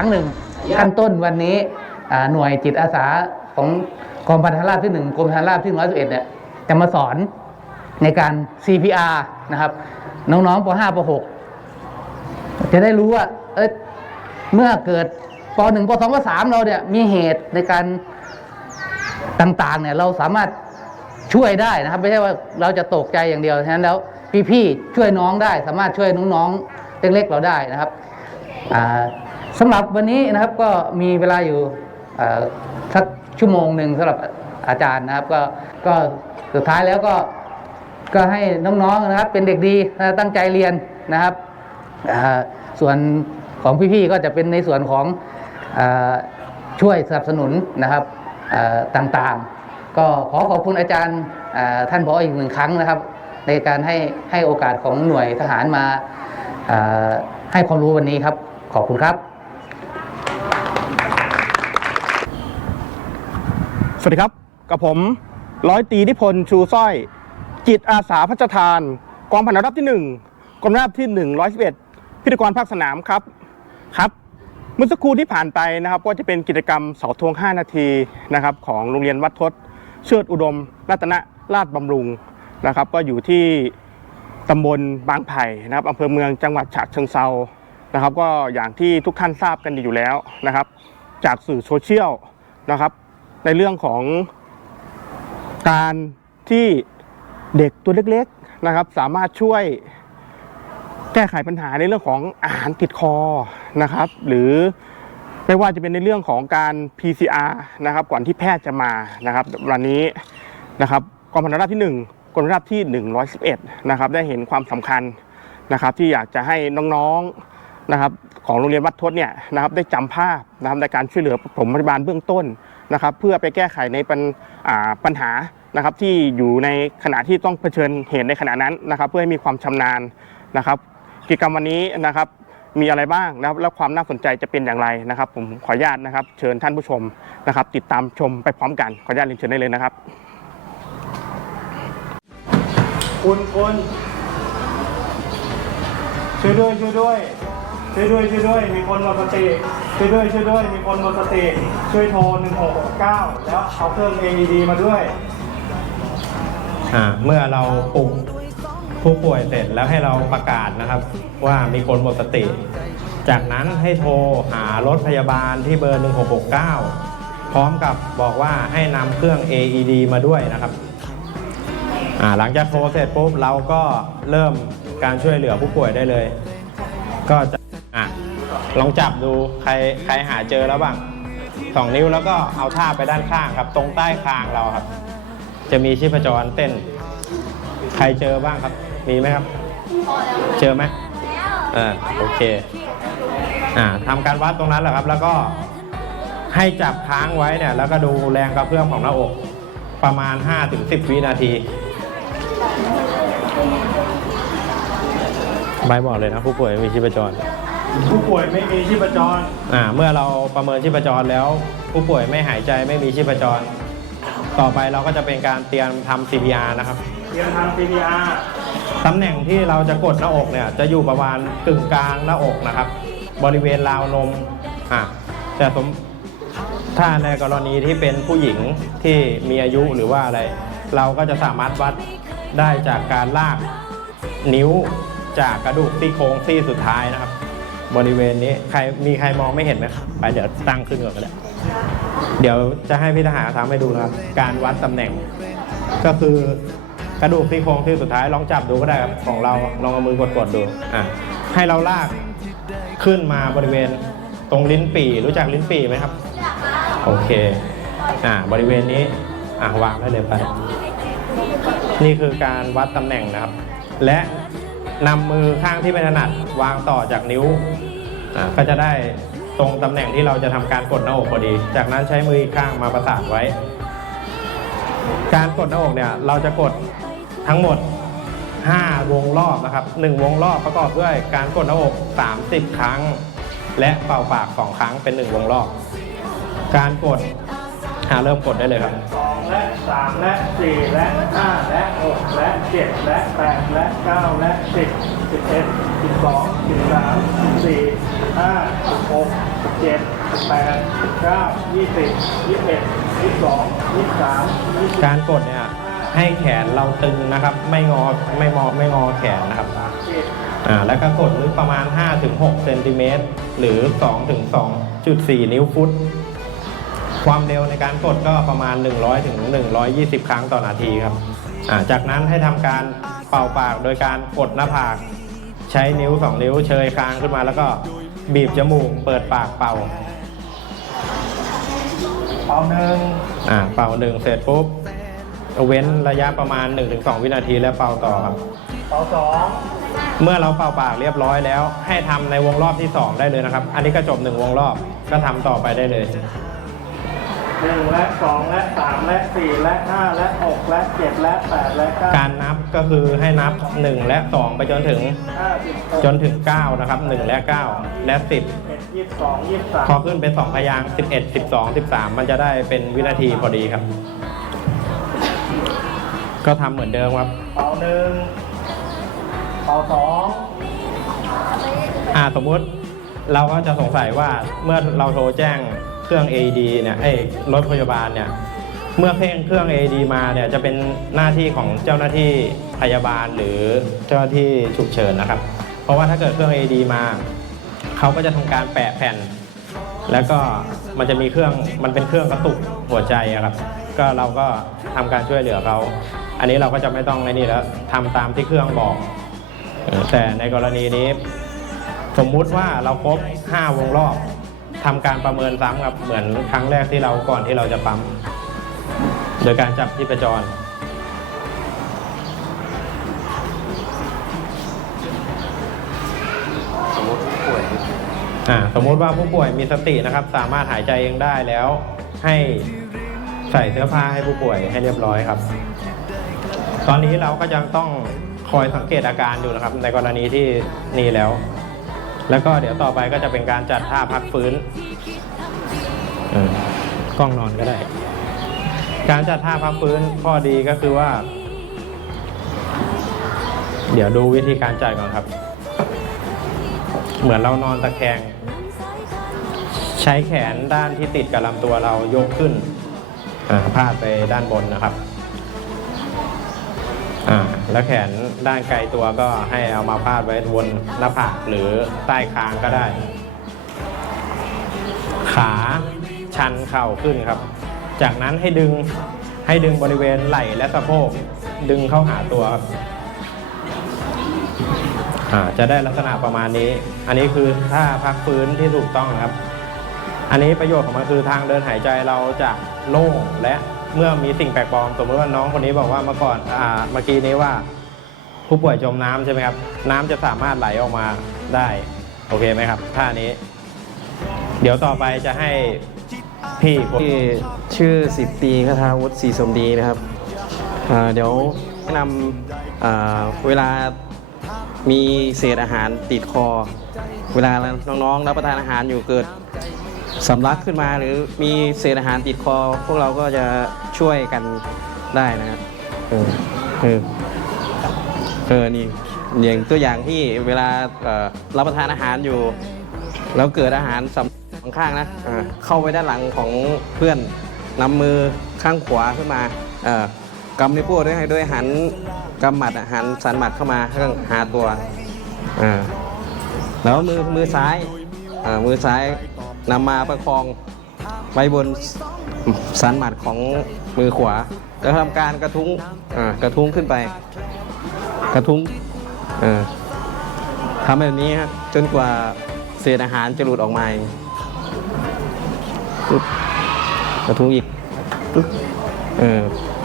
ครั้งหนึ่งขั้นต้นวันนี้หน่วยจิตอาสาของกรมพันธราบที่หนึ่งกรมพันธราบที่ร้อยสิบเอ็ดเนี่ยจะมาสอนในการ CPR นะครับน้องๆป .5 ป .6 จะได้รู้ว่าเอ้ยเมื่อเกิดป .1 ป .2 ป .3 เราเนี่ยมีเหตุในการต่างๆเนี่ยเราสามารถช่วยได้นะครับ ไม่ใช่ว่าเราจะตกใจอย่างเดียวฉะนั้นแล้วพี่ๆช่วยน้องได้ สามารถช่วยน้องๆเล็กๆเราได้นะครับอ่า สำหรับวันนี้นะครับก็มีเวลาอยู่สักชั่วโมงหนึ่งสำหรับอาจารย์นะครับ ก็ก็สุดท้ายแล้วก็ก็ให้น้องๆนะครับ เป็นเด็กดีตั้งใจเรียนนะครับ ส่วนของพี่ๆก็จะเป็นในส่วนของอช่วยสนับสนุนนะครับต่างๆ ก็ขอขอบคุณอาจารย์ท่านผออีกหนึ่งครั้งนะครับ ในการให้ให้โอกาสของหน่วยทหารมาให้ความรู้วันนี้ครับ ขอบคุณครับ สวัสดีครับ กับผมร้อยตีนิพนธ์ชูสร้อย จิตอาสาพัฒทาน กองพันรับที่ 1กองราบที่ 111 พิธีกรภาคสนามครับครับ เมื่อสักครู่ที่ผ่านไปนะครับก็จะเป็นกิจกรรมเสาธง 5 นาทีนะครับของโรงเรียนวัดทศเชิดอุดม รัตนราชบำรุงนะครับ ก็อยู่ที่ตำบลบางไผ่นะครับอำเภอเมืองจังหวัดฉะเชิงเซานะครับ ก็อย่างที่ทุกท่านทราบกันดีอยู่แล้วนะครับ จากสื่อโซเชียลนะครับ ในเรื่องของการที่เด็กตัวเล็กๆนะครับ สามารถช่วยแก้ไขปัญหาในเรื่องของอาหารติดคอนะครับ หรือไม่ว่าจะเป็นในเรื่องของการ PCR นะครับ ก่อนที่แพทย์จะมานะครับ วันนี้นะครับกองพันราบที่1กองพันราบที่ 111 นะครับ ได้เห็นความสำคัญนะครับ ที่อยากจะให้น้องๆนะครับ ของโรงเรียนวัดทศเนี่ยนะครับ ได้จำภาพนะครับในการช่วยเหลือปฐมพยาบาลเบื้องต้น นะครับเพื่อไปแก้ไขในปัญปัญหานะครับที่อยู่ในขณะที่ต้องเผชิญเหตุในขณะนั้นนะครับ เพื่อให้มีความชำนาญนะครับ กิจกรรมวันนี้นะครับมีอะไรบ้างนะครับแล้วความน่าสนใจจะเป็นอย่างไรนะครับ ผมขออนุญาตนะครับ เชิญท่านผู้ชมนะครับ ติดตามชมไปพร้อมกันขออนุญาตเรียนเชิญได้เลยนะครับ คุณคุณช่วยด้วยช่วยด้วยช่วยด้วยช่วยด้วยมีคนหมดสติ ช่วยด้วยช่วยด้วยมีคนหมดสติช่วยโทร 1669 แล้วเอาเครื่อง AED มาด้วยอ่าเมื่อเราปลุกผู้ป่วยเสร็จแล้วให้เราประกาศนะครับ ว่ามีคนหมดสติ จากนั้นให้โทรหารถพยาบาลที่เบอร์ 1669 พร้อมกับบอกว่าให้นำเครื่อง AED มาด้วยนะครับอ่าหลังจากโทรเสร็จปุ๊บเราก็เริ่มการช่วยเหลือผู้ป่วยได้เลย ก็จะอะ ลองจับดูใครใครหาเจอแล้วบ้างสองนิ้วแล้วก็เอาท่าไปด้านข้างครับ ตรงใต้คางเราครับ จะมีชีพจรเต้น ใครเจอบ้างครับ มีไหมครับ เจอไหมเออโอเคอ่าทำการวัดตรงนั้นแหละครับ แล้วก็ให้จับค้างไว้เนี่ย แล้วก็ดูแรงกระเพื่อมของหน้าอก ประมาณ 5-10 วินาทีใบบอกเลยนะผู้ป่วยม่มีชีพจร ผู้ป่วยไม่มีชีพจร อ่าเมื่อเราประเมินชีพจรแล้ว ผู้ป่วยไม่หายใจไม่มีชีพจร ต่อไปเราก็จะเป็นการเตรียมทำ CPR นะครับ เตรียมทาง CPR ตำแหน่งที่เราจะกดหน้าอกเนี่ยจะอยู่ประมาณกึ่งกลางหน้าอกนะครับ บริเวณราวนมอะแต่สมถ้าในกรณีที่เป็นผู้หญิงที่มีอายุหรือว่าอะไร เราก็จะสามารถวัดได้จากการลากนิ้วจากกระดูกซี่โครงซี่สุดท้ายนะครับ บริเวณนี้ใครมีใครมองไม่เห็นไหมครับไปเดี๋ยวตั้งขึ้นก่อนก็ได้เดี๋ยวจะให้พี่ทหารทำให้ดูนะครับ การวัดตำแหน่ง ก็คือกระดูกซี่โครงที่สุดท้ายลองจับดูก็ได้ครับของเราลองเอามือกดๆดูอะให้เราลากขึ้นมาบริเวณตรงลิ้นปี่รู้จักลิ้นปี่ไหมครับ โอเค อ่าบริเวณนี้อ่าวางได้เลยไป นี่คือการวัดตำแหน่งนะครับ และนำมือข้างที่ไม่ถนัดวางต่อจากนิ้ว อ่าก็จะได้ตรงตำแหน่งที่เราจะทำการกดหน้าอกพอดี จากนั้นใช้มืออีกข้างมาประสานไว้ การกดหน้าอกเนี่ยเราจะกดทั้งหมด 5 วงรอบนะครับ 1 วงรอบประกอบด้วยการกดหน้าอก 30 ครั้ง และเป่าปาก 2 ครั้งเป็น 1 วงรอบ การกดหาเริ่มกดได้เลยครับ 2 และ 3 และ 4 และ 5 และ 6 และ 7 และ 8 และ 9 และ 10 11 12 13 14 15 16 17 18 19 20 21 22 23 23การกดเนี่ยให้แขนเราตึงนะครับ ไม่งอไม่มอไม่งอแขนนะครับอ่าแล้วก็กดลึกประมาณ 5-6เซนติเมตรหรือ 2-2.4 นิ้วฟุต ความเร็วในการกดก็ประมาณ 100ถึง120 ครั้งต่อนาทีครับอ่าจากนั้นให้ทำการเป่าปากโดยการกดหน้าผาก ใช้นิ้ว2นิ้วเชยคางขึ้นมาแล้วก็บีบจมูก เปิดปากเป่าเอาหนึ่งอ่าเป่าหนึ่งเสร็จปุ๊บเว้นระยะประมาณ 1-2 วินาทีแล้วเป่าต่อครับเอาสองเมื่อเราเป่าปากเรียบร้อยแล้ว ให้ทำในวงรอบที่ 2 ได้เลยนะครับ อันนี้ก็จบหนึ่งวงรอบก็ทำต่อไปได้เลย หนึ่งและสองและสามและสี่และห้าและหกและเจ็ดและแปดและเก้าการนับก็คือให้นับ 1 และ 2 ไปจนถึงห้าสิบหกจนถึง 9 นะครับ 1 และ 9 และเอ็ดยี่สิบสองยี่สิบสาม10พอขึ้นเป็น 2 พยางค์11 12 13 มันจะได้เป็นวินาทีพอดีครับ ก็ทำเหมือนเดิมครับเอาหนึ่งเอาสองอ่าสมมุติเราก็จะสงสัยว่าเมื่อเราโทรแจ้ง เครื่อง AED เนี่ยเอ้รถพยาบาลเนี่ยเมื่อเพลงเครื่อง AED มาเนี่ยจะเป็นหน้าที่ของเจ้าหน้าที่พยาบาลหรือเจ้าหน้าที่ฉุกเฉินนะครับ เพราะว่าถ้าเกิดเครื่อง AED มาเขาก็จะทำการแปะแผ่น แล้วก็มันจะมีเครื่องมันเป็นเครื่องกระตุกหัวใจอะครับ ก็เราก็ทำการช่วยเหลือเขาอันนี้เราก็จะไม่ต้องไอ้นี่แล้วทำตามที่เครื่องบอก แต่ในกรณีนี้ สมมุติว่าเราครบ 5 วงรอบ ทำการประเมินซ้ำครับเหมือนครั้งแรกที่เราก่อนที่เราจะปั๊ม โดยการจับที่ประจรอ่าสมมุติว่าผู้ป่วยมีสตินะครับ สามารถหายใจเองได้แล้ว ให้ใส่เสื้อผ้าให้ผู้ป่วยให้เรียบร้อยครับ ตอนนี้เราก็ยังต้องคอยสังเกตอาการอยู่นะครับ ในกรณีที่นี่แล้ว แล้วก็เดี๋ยวต่อไปก็จะเป็นการจัดท่าพักฟื้นกล้องนอนก็ได้ การจัดท่าพักฟื้นข้อดีก็คือว่า เดี๋ยวดูวิธีการจัดก่อนครับ เหมือนเรานอนตะแคง ใช้แขนด้านที่ติดกับลำตัวเรายกขึ้นอ่าพาดไปด้านบนนะครับ แล้วแขนด้านไกลตัวก็ให้เอามาพาดไว้บนหน้าผากหรือใต้คางก็ได้ ขาชันเข่าขึ้นครับ จากนั้นให้ดึงให้ดึงบริเวณไหล่และสะโพกดึงเข้าหาตัวครับจะได้ลักษณะประมาณนี้ อันนี้คือท่าพักฟื้นที่ถูกต้องครับ อันนี้ประโยชน์ของมันคือทางเดินหายใจเราจะโล่งและ เมื่อมีสิ่งแปลกปลอม สมมติว่าน้องคนนี้บอกว่าเมื่อก่อนอ่าเมื่อกี้นี้ว่า ผู้ป่วยจมน้ำใช่ไหมครับ น้ำจะสามารถไหลออกมาได้ โอเคไหมครับ ท่านี้ เดี๋ยวต่อไปจะให้พี่คนที่ชื่อสิบตรีคทาวุฒิศรีสมดีนะครับอ่าเดี๋ยวแนะนำอ่าเวลามีเศษอาหารติดคอ เวลาน้องๆรับประทานอาหารอยู่เกิด สำลักขึ้นมาหรือมีเศษอาหารติดคอ พวกเราก็จะช่วยกันได้นะครับเออเออเออนี่อย่างตัวอย่างที่เวลาเอ่อรับประทานอาหารอยู่ แล้วเกิดอาหารสำข้างนะอ่าเข้าไปด้านหลังของเพื่อนนำมือข้างขวาขึ้นมาเอ่อกำนิ้วโป้งด้วยด้วยหันกำหมัดอะหันสันหมัดเข้ามาข้างหาตัวอ่าแล้วมือมือซ้ายอ่ามือซ้าย นำมาประคองไว้บนสันหมัดของมือขวาแล้วทำการกระทุ้งกระทุ้งขึ้นไป กระทุ้งทำแบบนี้ครับจนกว่าเศษอาหารจะหลุดออกมาปึ๊บกระทุ้งอีกปึ๊บเออ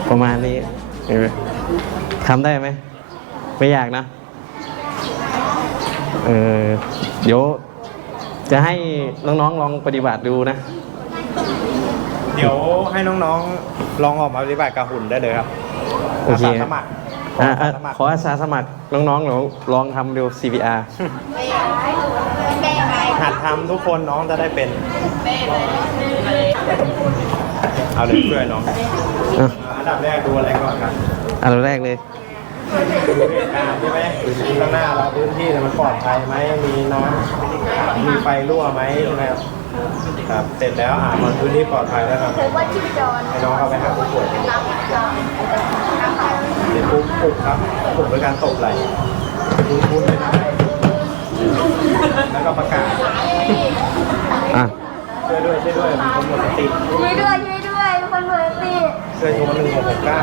ประมาณนี้เห็นไหมทำได้ไหม ไม่ยากนะ เออเดี๋ยว จะให้น้องๆลองปฏิบัติดูนะ เดี๋ยวให้น้องๆ ลองออกมาปฏิบัติกับหุ่นได้เลยครับโอเคาสาสมัครอะอะอาสาสมัครขออาสาสมัครน้องๆเดี๋ยวลองทำดู CPR หัดทำทุกคนน้องจะได้เป็น เอาเลยช่วยน้องอะอันดับแรกดูอะไรก่อนครับ อันดับแรกเลย ข้างหน้าเราพื้นที่เนี่ยมันปลอดภัยไหมมีน้ำมีไฟรั่วไหมใช่ไหมครับครับเสร็จแล้วอ่ามันพื้นที่ปลอดภัยแล้วครับให้น้องเข้าไปหาผู้ป่วยเสร็จปุ๊บปลุกครับปลุกด้วยการตบไหล่พูดพูดเลยนะแล้วก็ประกาศ อะ ช่วยด้วยช่วยด้วยมีคนหมดสติ ช่วยด้วยช่วยด้วยคนหน่วยสิ ช่วยโทรหนึ่งหกหกเก้า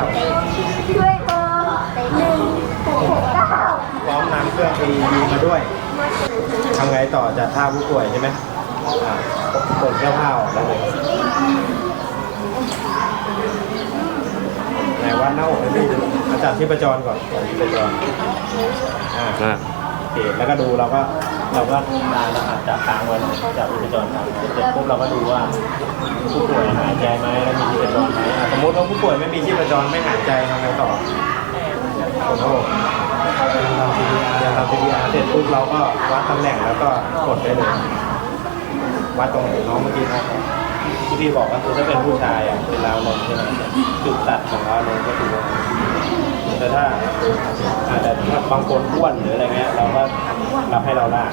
ช่วยโทรหนึ่งหกหกเก้า พร้อมนำเครื่อง AED มาด้วยทำไง ต่อจัดท่าผู้ป่วยใช่ไหมอ่ากดเสื้อผ้าออกได้เลยไหนว่าหน้าอกเลยพี่มาจัดที่ประจรก่อนจัดที่ประจรอ่าอะโอเคแล้วก็ดูเราก็เราก็มาแล้วอะจับทางไว้จับที่ประจรทางไว้เสร็จปุ๊บเราก็ดูว่าผู้ป่วยหายใจไหมแล้วมีชีพจรไหมอะสมมติว่าผู้ป่วยไม่มีชีพจรไม่หายใจทำไงต่อขอโท ษยังทำ CPR เสร็จปุ๊บเราก็วัดตำแหน่งแล้วก็กดได้เลยวัดตรงไหนน้องเมื่อกี้นะที่พี่บอกก็คือถ้าเป็นผู้ชายอะเป็นราวนมใช่ไหมจุดตัดของราวนมก็คือตรงนั้แต่ถ้าอาจจะถ้าบางคนอ้วนหรืออะไรเงี้ยเราก็รับให้เราลาก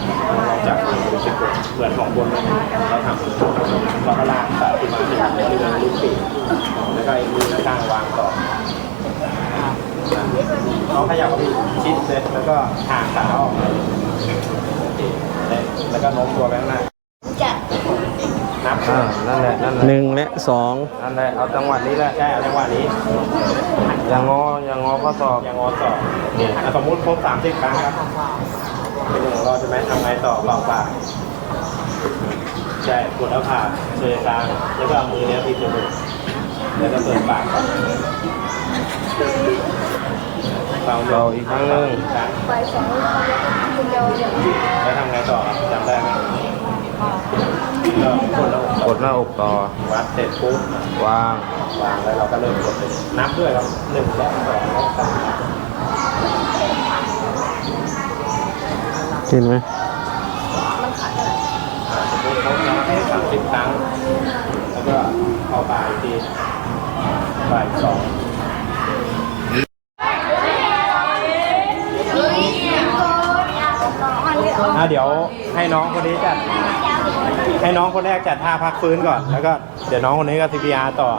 เราจับมือสิบกดเหมือนของบนเลยเราทำเราก็ลากสายขึ้นมาหนึ่งเรือลิ้นปีกแล้วก็มือข้างวางต่อ น้องขยับชิดเลยแล้วก็ห่างขาออกมาแล้วก็โน้มตัวไปข้างหน้านับอ่านั่นแหละนั่นแหละหนึ่งและสองนั่นแหละเอาจังหวะนี้แหละใช่เอาจังหวะนี้ อย่างงออย่างงอข้อศอกอย่างงอต่อเนี่ยอะสมมุติครบสามสิบครั้งครับเป็นหนึ่งรอบใช่ไหมทำไงต่อเป่าปากใช่กดหน้าผากเชยกลางแล้วก็เอามือเนี้ยปิดจมูกแล้วก็เปิดปากก่อน เป่าเป่าอีกครั้งหนึ่งครั้งไปสองคุณเดียวเดี๋ยวแล้วทำไงต่อครับจำได้ไหมก็กดหน้าอกกดหน้าอกต่อวัดเสร็จปุ๊บวางวางแล้วเราก็เริ่มกดเลยนับด้วยครับหนึ่งสองสามและสามเห็นไหมอ่าสมมติเขานับให้สามสิบครั้ง แล้วก็เอาบ่ายอีกทีบ่ายสองอะเดี๋ยว ให้น้องคนนี้จัดให้น้องคนแรกจัดท่าพักฟื้นก่อน แล้วก็เดี๋ยวน้องคนนี้ก็ CPR ต่อ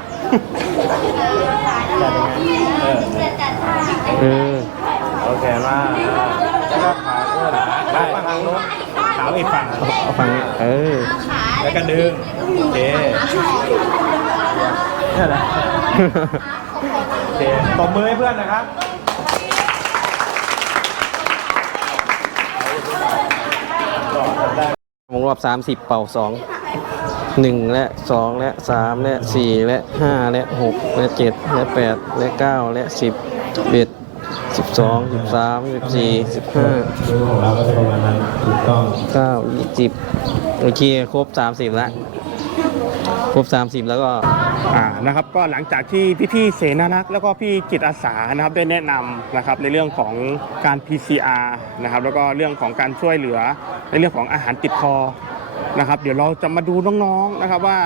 จัดยังไงเออเออโอเคมากแล้วก็ขาเพื่อนได้ฝั่งนู้นขาอีกฝั่งเอาฟังนี้เออ แล้วก็ดึงโอเคนี่แหละโอเคตบมือให้เพื่อนนะครับ วงรอบ 30 เป่า 2 1 และ 2 และ 3 และ 4 และ 5 และ 6 และ 7 และ 8 และ 9 และ 10 11 12 13 14 15เราก็จะประมาณนั้นถูกต้อง9 20 โอเค ครบ 30 แล้ว ครบ 30 แล้วก็ อ่านะครับก็หลังจากที่พี่ๆเสนารักษ์แล้วก็พี่จิตอาสานะครับได้แนะนำนะครับในเรื่องของการ PCR นะครับแล้วก็เรื่องของการช่วยเหลือในเรื่องของอาหารติดคอนะครับ เดี๋ยวเราจะมาดูน้องๆนะครับว่า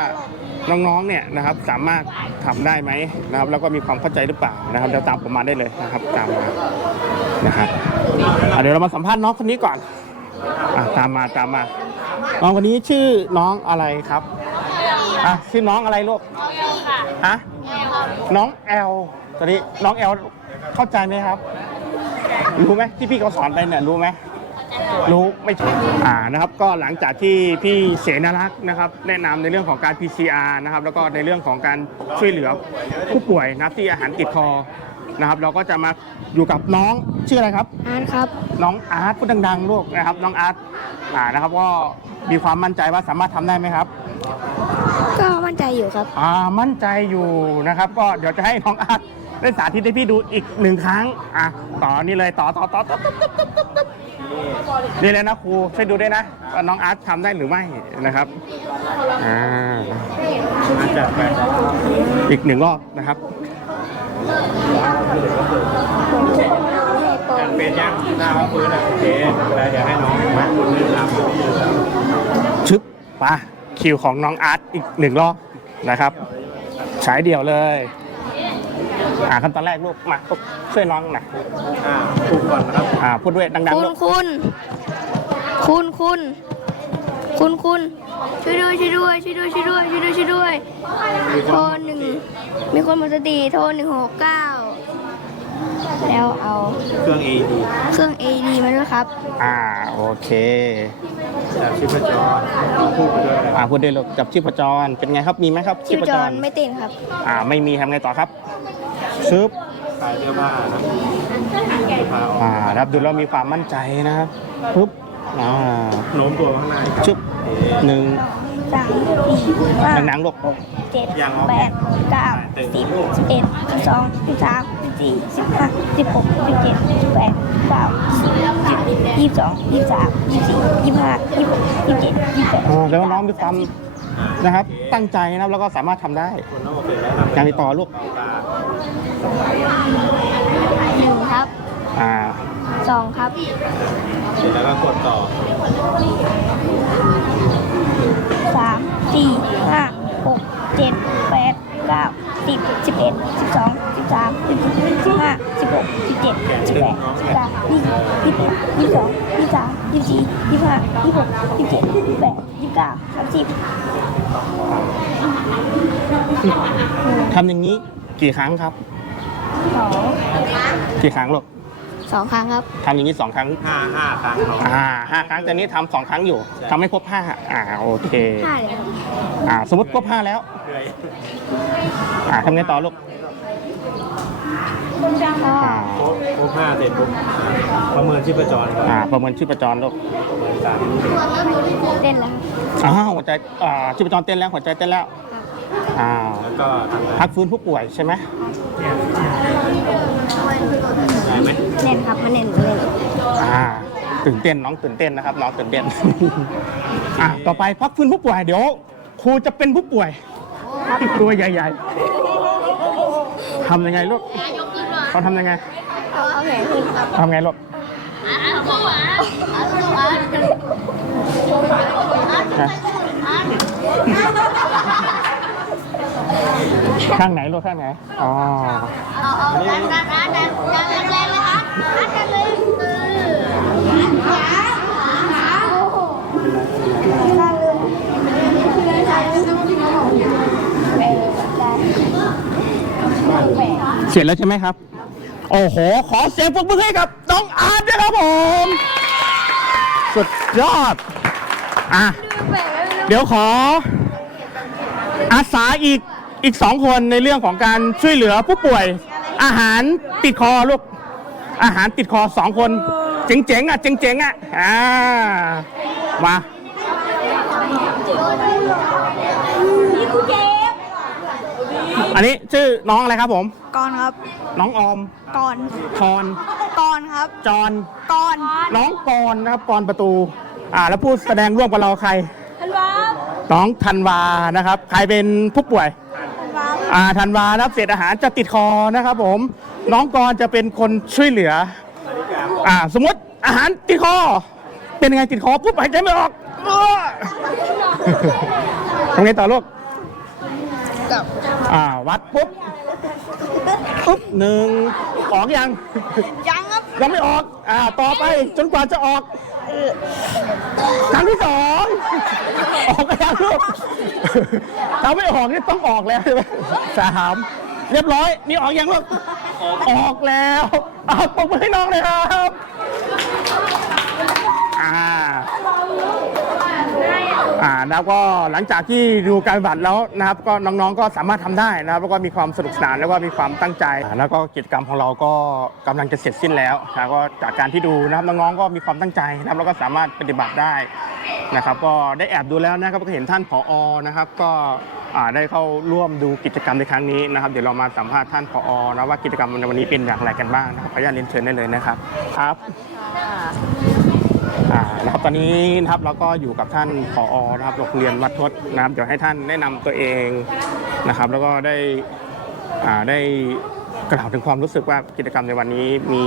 น้องๆเนี่ยนะครับสามารถทำได้ไหมนะครับ แล้วก็มีความเข้าใจหรือเปล่านะครับเดี๋ยวตามผมมาได้เลยนะครับตามมานะครับเดี๋ยวเรามาสัมภาษณ์น้องคนนี้ก่อนอตามมาตามมา น้องคนนี้ชื่อน้องอะไรครับ อะชื่อน้องอะไรลูกฮะน้องแอลตอนนี้น้องแอลเข้าใจไหมครับ รู้ไหมที่พี่เขาสอนไปเนี่ยรู้ไหมรู้ไม่ใช่อ่านะครับ ก็หลังจากที่พี่เสนารักษ์นะครับ แนะนำในเรื่องของการ PCR นะครับ แล้วก็ในเรื่องของการช่วยเหลือผู้ป่วยนะครับที่อาหารติดคอนะครับ เราก็จะมาอยู่กับน้องชื่ออะไรครับอาร์ตครับ น้องอาร์ตพูดดังๆลูกนะครับ น้องอาร์ตอ่านะครับ ก็มีความมั่นใจว่าสามารถทำได้ไหมครับก็มั่ นใจอยู่ครับ อ่ามั่นใจอยู่นะครับ ก็เดี๋ยวจะให้น้องอาร์ตได้สาธิตให้พี่ดูอีกหนึ่งครั้งอะต่อนี่เลยต่อต่อต่อต่อต่อต่อต่อต่อนี่เลยนะครูช่วยดูด้วยนะว่าน้องอาร์ตทำได้หรือไม่นะครับอ่าจัดไปอีกหนึ่งรอบนะครับเป็นยังหน้าพื้นโอเคแล้วเดี๋ยวให้น้องมาเล่นน้ำชึบไปะ คิวของน้องอาร์ตอีกหนึ่งรอบนะครับฉายเดี่ยวเลยอ่าขั้นตอนแรกลูกมาลูกช่วยน้องหน่อยอ่าพูดก่อนนะครับอ่าพูดด้วยดังคุๆณลูกคุณคุณคุณคุณคุณช่วยด้วยช่วยด้วยช่วยด้วยช่วยด้วยช่วยด้วยช่วยด้วยโทรหนึ่งมีคนหมดสติโทรหนึ่งหกเก้าแล้วเอาเครื่อง AED เครื่อง AED มาด้วยครับ อ่าโอเค จากชิพจรพูดไปด้วยอ่าพูดด้วยลูกจับชีพจรเป็นไงครับมีไหมครับชีพจรไม่เต้นครับ อ่าไม่มีทำไงต่อครับชึบขายเสื้อผ้านะเสื้อผ้าออกอ่าครับดูแล้วมีความมั่นใจนะครับปึ๊บอ่าโน้มตัวข้างในครับชึบหนึ่งสามสี่ห้าหนังๆลูกหกเจ็ดยังออกแปดเก้าสิบสิบเอ็ดสิบสองสิบสามสิบสี่สิบห้าสิบหกสิบเจ็ดสิบแปดสิบเก้าสิบ ยี่สิบสองยี่สิบสามยี่สิบสี่ยี่สิบห้ายี่สิบหกยี่สิบเจ็ดยี่สิบแปดอ่าแล้วน้องมีความนะครับ ตั้งใจนะครับแล้วก็สามารถทำได้คนนอกเสร็จแล้วอย่างนี้ต่อลูกหนึ่งครับอ่าสองครับเสร็จแล้วก็กดต่อ สามสี่ห้าหกเจ็ดแปดเก้า สิบสิบเอ็ดสิบสองสิบสามสิบสี่สิบห้าสิบหกสิบเจ็ดสิบแปดสิบเก้ายี่สิบยี่สิบเอ็ดยี่สิบสองยี่สิบสามยี่สิบสี่ยี่สิบห้ายี่สิบหกยี่สิบเจ็ดยี่สิบแปดยี่สิบเก้าสามสิบทำอย่างนี้กี่ครั้งครับ สอง กี่ครั้งลูก สองครั้งครับ ทำอย่างนี้สองครั้งห้าห้าครั้งเนาะอ่าห้าครั้งแต่นี้ทำสองครั้งอยู่ทำให้ครบห้าอ่าโอเคห้าเลยครับอ่าสมมติครบห้าแล้วเหนื่อยอ่าทำไงต่อลูกก็อ่าครบครบห้าเสร็จปุ๊บประเมินชีพจรครับอ่าประเมินชีพจรลูกประเมินสามเต้นแล้วอ้าวหัวใจอ่าชีพจรเต้นแล้วหัวใจเต้นแล้วอ่าแล้วก็ทำอะไรพักฟื้นผู้ป่วยใช่ไหมได้ไหม เน่นครับมาเน่นเน่นอ่าตื่นเต้นน้องตื่นเต้นนะครับน้องตื่นเต้นอ่าต่อไปพักฟื้นผู้ป่วยเดี๋ยวครูจะเป็นผู้ป่วยตัวใหญ่ๆทำยังไงลูกเขาทำยังไงเอาเอาแขนขึ้นครับทำไงลูกนะข้างไหนลูกข้างไหนอ๋อเอาเอาดันดันดันดันดัน แรงเลยครับดันกันเลยเออขาขาโอ้โหดันเลยเลยค่ะแปะได้เสร็จแล้วใช่ไหมครับ โอ้โห ขอเสียงปรบมือให้กับน้องอาร์ตด้วยครับผม สุดยอด อะ เดี๋ยวขอ อาสาอีกอีกสองคนในเรื่องของการช่วยเหลือผู้ป่วย อาหารติดคอลูก อาหารติดคอสองคน เจ๋งๆอะเจ๋งๆอะอ่ามานี่กูเจ็บอันนี้ชื่อน้องอะไรครับผมก่อนครับ น้องออมก่อนทอนก่อนครับ จอนก่อน น้องกรณ์นะครับกรณ์ประตู อ่า แล้วผู้แสดงร่วมกับเราใครธันวาน้องธันวานะครับ ใครเป็นผู้ป่วยธันวาอ่าธันวานะครับเศษอาหารจะติดคอนะครับผม น้องกรณ์จะเป็นคนช่วยเหลือ อ่า สมมติอาหารติดคอ เป็นยังไงติดคอปุ๊บหายใจไม่ออกเอ้อทำไงต่อลูกอ่า วัดปุ๊บปุ๊บหนึ่งออกยัง ยังครับ ยังไม่ออก อ่า ต่อไปจนกว่าจะออกครั้งที่สองออกไปยังลูกถ้าไม่ออกนี่ต้องออกแล้วใช่ไหมสามเรียบร้อย นี่ออกยังลูก ออกแล้วเอาปรบมือให้น้องเลยครับ อ่า อ่าแล้วก็หลังจากที่ดูการบัติแล้วนะครับก็น้องๆก็สามารถทำได้นะครับแล้วก็มีความสนุกสนานแล้วก็มีความตั้งใจอ่าแล้วก็กิจกรรมของเราก็กำลังจะเสร็จสิ้นแล้วนะก็จากการที่ดูนะครับน้องๆก็มีความตั้งใจนะครับแล้วก็สามารถปฏิบัติได้นะครับก็ได้แอบดูแล้วนะครับก็เห็นท่านผอนะครับก็อ่าได้เข้าร่วมดูกิจกรรมในครั้งนี้นะครับเดี๋ยวเรามาสัมภาษณ์ท่านผอนะว่ากิจกรรมในวันนี้เป็นอย่างไรกันบ้างนะครับขออนุญาตเรียนเชิญได้เลยนะครับครับ อ่านะครับตอนนี้นะครับเราก็อยู่กับท่านผอนะครับโรงเรียนวัดทศนะครับเดี๋ยวให้ท่านแนะนำตัวเองนะครับ แล้วก็ได้อ่าได้กล่าวถึงความรู้สึกว่ากิจกรรมในวันนี้มี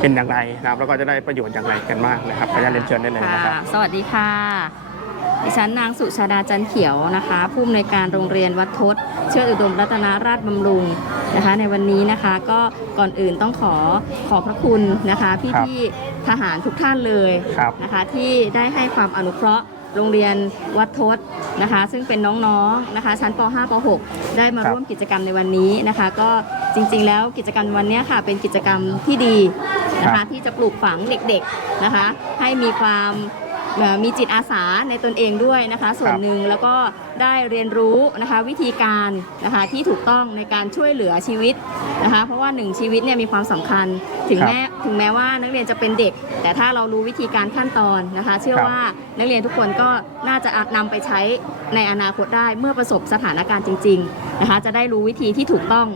เป็นอย่างไรนะครับ แล้วก็จะได้ประโยชน์อย่างไรกันบ้างนะครับขออนุญาตเรียนเชิญได้เลยนะครับ ค่ะสวัสดีค่ะ ดิฉันนางสุชาดาจันเขียวนะคะ ผู้อำนวยการโรงเรียนวัดทศเชิดอุดมรัตนาราชบำรุงนะคะ ในวันนี้นะคะก็ก่อนอื่นต้องขอขอบพระคุณนะคะครับ พี่ๆ ทหารทุกท่านเลยครับนะคะที่ได้ให้ความอนุเคราะห์โรงเรียนวัดทศนะคะ ซึ่งเป็นน้องๆนะคะ ชั้นป .5 ป .6 ได้มาครับร่วมกิจกรรมในวันนี้นะคะ ก็จริงๆ แล้วกิจกรรมวันนี้ค่ะ เป็นกิจกรรมที่ดีนะครัคะบที่จะปลูกฝังเด็กๆนะคะ ให้มีความเอ่อ มีจิตอาสาในตนเองด้วยนะคะ ส่วนหนึ่งแล้วก็ได้เรียนรู้นะคะวิธีการนะคะที่ถูกต้องในการช่วยเหลือชีวิตนะคะ เพราะว่าหนึ่งชีวิตเนี่ยมีความสำคัญถึงครับแม้ถึงแม้ว่านักเรียนจะเป็นเด็ก แต่ถ้าเรารู้วิธีการขั้นตอนนะคะ เชื่อครับว่านักเรียนทุกคนก็น่าจะนำไปใช้ในอนาคตได้เมื่อประสบสถานการณ์จริง ๆนะคะ จะได้รู้วิธีที่ถูกต้อง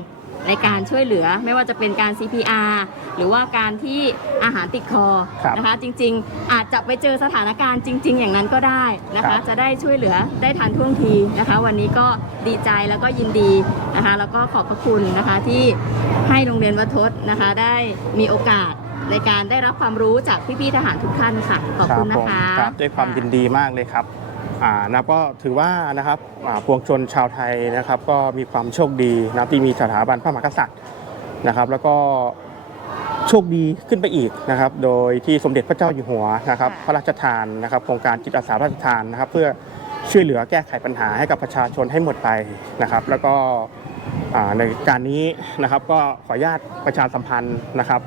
ในการช่วยเหลือไม่ว่าจะเป็นการ CPR หรือว่าการที่อาหารติดคอครับนะคะ จริงๆ อาจจะไปเจอสถานการณ์จริง ๆ อย่างนั้นก็ได้นะครัคะ บ จะได้ช่วยเหลือได้ทันท่วงทีนะคะ วันนี้ก็ดีใจแล้วก็ยินดีนะคะ แล้วก็ขอบพระคุณนะคะที่ให้โรงเรียนวัดทศนะคะ ได้มีโอกาสในการได้รับความรู้จากพี่ๆทหารทุกท่านค่ะขอบคุณนะคะรับผมครับด้วยความยินดีมากเลยครับ อ่านะก็ถือว่านะครับอ่าปวงชนชาวไทยนะครับ ก็มีความโชคดีนะที่มีสถาบันพระมหากษัตริย์นะครับ แล้วก็โชคดีขึ้นไปอีกนะครับ โดยที่สมเด็จพระเจ้าอยู่หัวนะครับค่ะพระราชทานนะครับ โครงการจิตอาสาพระราชทานนะครับ เพื่อช่วยเหลือแก้ไขปัญหาให้กับประชาชนให้หมดไปนะครับ แล้วก็อ่าในการนี้นะครับก็ขออนุญาตประชาสัมพันธ์นะครับ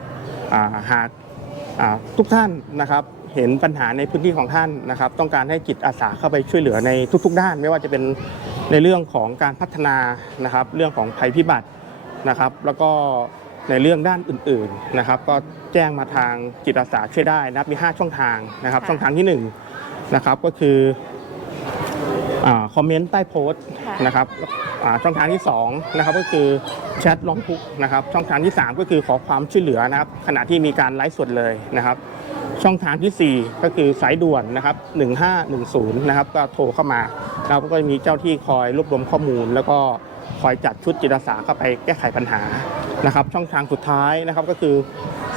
อ่าหากอ่าทุกท่านนะครับ เห็นปัญหาในพื้นที่ของท่านนะครับ ต้องการให้จิตอาสาเข้าไปช่วยเหลือในทุก ๆ ด้าน ไม่ว่าจะเป็นในเรื่องของการพัฒนานะครับ เรื่องของภัยพิบัตินะครับ แล้วก็ในเรื่องด้านอื่นๆนะครับ ก็แจ้งมาทางจิตอาสาช่วยได้นะครับมี 5 ช่องทางนะครับค่ะช่องทางที่1นะครับก็คืออาคอมเมนต์ใต้โพสต์ค่ะนะครับอ่าช่องทางที่2นะครับก็คือแชทร้องทุกข์นะครับช่องทางที่ 3 ก็คือขอความช่วยเหลือนะครับขณะที่มีการไลฟ์สดเลยนะครับ ช่องทางทีสี่ 4 ก็คือสายด่วนนะครับ 1510 นะครับ ก็โทรเข้ามา เราก็จะมีเจ้าที่คอยรวบรวมข้อมูล แล้วก็คอยจัดชุดจิตอาสาเข้าไปแก้ไขปัญหานะครับ ช่องทางสุดท้ายนะครับก็คือ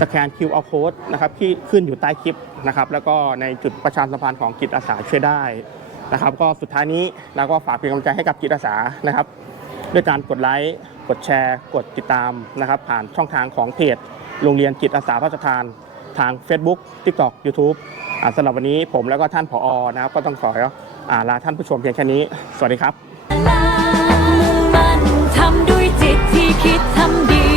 สแกน QR code นะครับที่ขึ้นอยู่ใต้คลิปนะครับ แล้วก็ในจุดประชาสัมพันธ์ของจิตอาสาช่วยได้นะครับ ก็สุดท้ายนี้เราก็ฝากเป็นกำลังใจให้กับจิตอาสานะครับ ด้วยการกดไลค์กดแชร์ กดติดตามนะครับ ผ่านช่องทางของเพจโรงเรียนจิตอาสาพระราชทาน ทาง Facebook TikTok YouTube อ่าสำหรับวันนี้ผมแล้วก็ท่านผออนะครับก็ต้องขออ่าลาท่านผู้ชมเพียงแค่นี้ สวัสดีครับมันทำด้วยจิตที่คิดทำดี